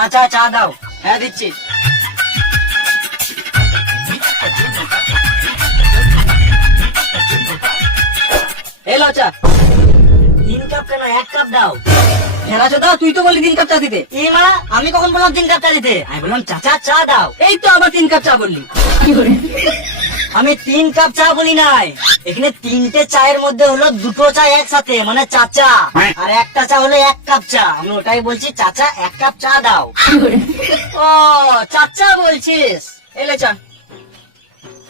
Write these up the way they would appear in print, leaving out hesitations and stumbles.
চাচা চা দাও। হ্যাঁ দিচ্ছি। এলো চা। 3 কাপ কেন, 1 কাপ দাও। হেরাছো দাও, তুই তো বললি 3 কাপ চা দিতে। এই মারা, আমি কখন বললাম 3 কাপ চা দিতে? আমি বললাম চাচা চা দাও। এই তো আবার 3 কাপ চা বললি। আমি 3 কাপ চা বলি নাই, এখানে 3টে চায়ের মধ্যে হলো 2টো চা একসাথে, মানে চাচা। আর একটা চা হলো 1 কাপ চা। আমি ওটাই বলছি, চাচা 1 কাপ চা দাও। ও চাচা বলছিস, এলে চা।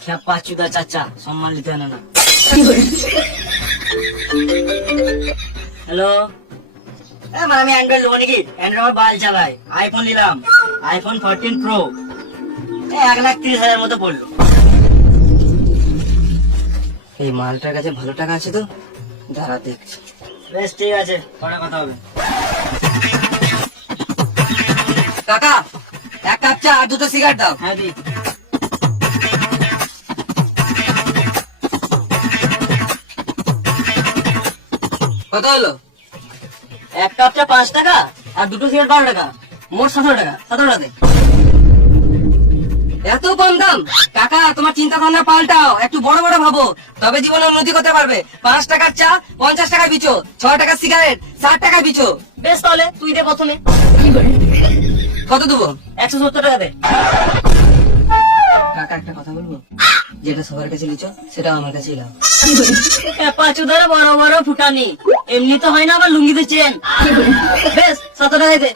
খ্যাপা চুদা চাচা, সম্মান নিতে হয় না। হ্যালো, আমি অ্যান্ড্রয়েড নেবো নাকি? অ্যান্ড্রয়েড আমার বাল চালাই। আইফোন নিলাম, আইফোন 14 প্রো, 1,30,000 মতো পড়লো। এই মালটার কাছে ভালো টাকা আছে তো, দাঁড়া দেখছি। বেশ ঠিক আছে, পরে কথা হবে। কাকা 1 কাপ চা আর 2টো সিগারেট দাও। হ্যাঁ দি। কত হলো? 1 কাপ চা 5 টাকা আর 2টো সিগারেট 12 টাকা, মোট 17 টাকা। 17 টাকা। এত কম দাম? কাকা তোমার চিন্তা ভাবনা পাল্টাও, একটু বড় বড় ভাবো, তবে জীবনে উন্নতি করতে পারবে। 5 টাকার চা 50 টাকা বিচো, 6 টাকার সিগারেট 60 টাকা বিচো। বেশ তাহলে তুই দে প্রথমে। কত দেবো? 170 টাকা দে। কাকা একটা কথা বলবো, যেটা সবার কাছে লিচো সেটা আমার কাছে লাও। পাঁচুদার বড় বড় ফুটানি, এমনি তো হয় না, আবার লুঙ্গিতে চেন। বেশ 7 টাকা দে।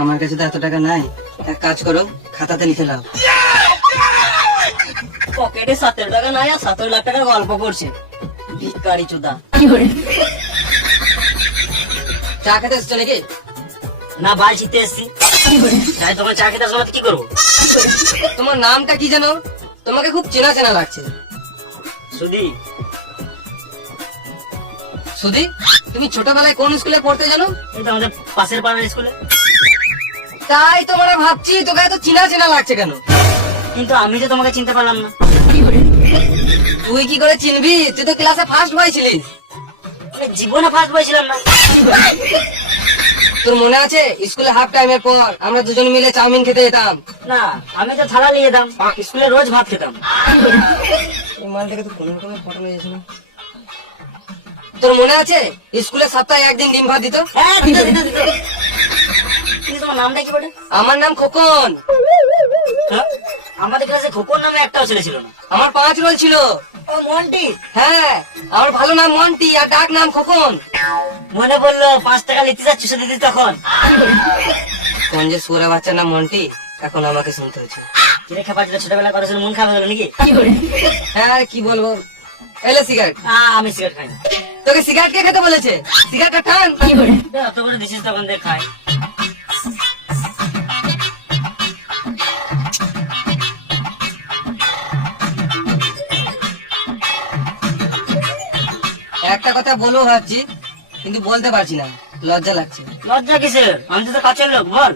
আমার কাছে তো এত টাকা নাই, এক কাজ করো, খাতাতে লিখে নাও। পকেটে 17 টাকা নাই আর 17 লাখ টাকার গল্প করছে, ভিখারি চোদা। চা খেতে এসছো নাকি? না, বাল ছিটতে এসছি। তাই তোমার চা খেতে আসলে কি করবো? তোমার নামটা কি জানো? তোমাকে খুব চেনা চেনা লাগছে। সুধি। সুধি? তুমি ছোটবেলায় কোন স্কুলে পড়তে জানো? এই তো আমাদের পাশের পাড়ার স্কুলে। তাই তোমার ভাবছি তোকে এত চেনা চেনা লাগছে কেন? কিন্তু আমি তো তোমাকে চিনতে পারলাম না। তুই কি করে চিনবি? তুই তো ক্লাসে ফার্স্ট বয় ছিলিস। জীবনে ফার্স্ট বয় ছিলাম না। তোর মনে আছে স্কুলে হাফ টাইমের পর আমরা দুজন মিলে চাউমিন খেতে যেতাম? না, আমি তো থালা নিয়ে যেতাম, স্কুলে রোজ ভাত খেতাম। এই মাল থেকে তো কোনো রকমের ফটো নিয়ে যাস না। তোর মনে আছে স্কুলে সপ্তাহে 1 দিন ডিম ভাত দিত? হ্যাঁ দিত দিত দিত। তোমার নামটা কি বলে? আমার নাম খোকন। আমাদের ক্লাসে খোকন নামে একটাও ছেলে ছিল না। আমার 5 রোল ছিল। ও মন্টি? হ্যাঁ, আমার ভালো নাম মন্টি আর ডাক নাম খোকন। মনে পড়লো 5 টাকা লিখতে যাচ্ছিস দিদি তখন। কোন যে সুরা বাচ্চার নাম মন্টি, এখন আমাকে শুনতে হচ্ছে। কিরে খাবার ছোটবেলার কথা শুনে মন খারাপ হলো নাকি? হ্যাঁ কি বলবো। এলো সিগারেট। আমি সিগারেট খাই না। তোকে সিগারেট কে খেতে বলেছে? সিগারেটটা টান। অত করে দিছিস তখন দেখ খাই। একটা কথা বলবো ভাবছি, কিন্তু বলতে পারছি না, লজ্জা লাগছে। লজ্জা কিসের? আমি তো কাছের লোক, বল।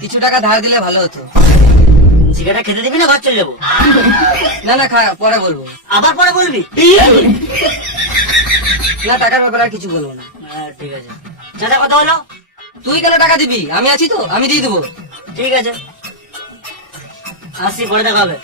কিছু টাকা ধার দিলে ভালো হতো। সিগারেট খেতে দিবি না ঘর চলে যাবো? না না খা, পরে বলবো। আবার পরে বলবি? না, টাকার ব্যাপারে আর কিছু বলবো না। ঠিক আছে। চাচা কথা হলো? তুই কেন টাকা দিবি? আমি আছি তো, আমি দিয়ে দেবো। ঠিক আছে, আসি, পরে দেখা হবে।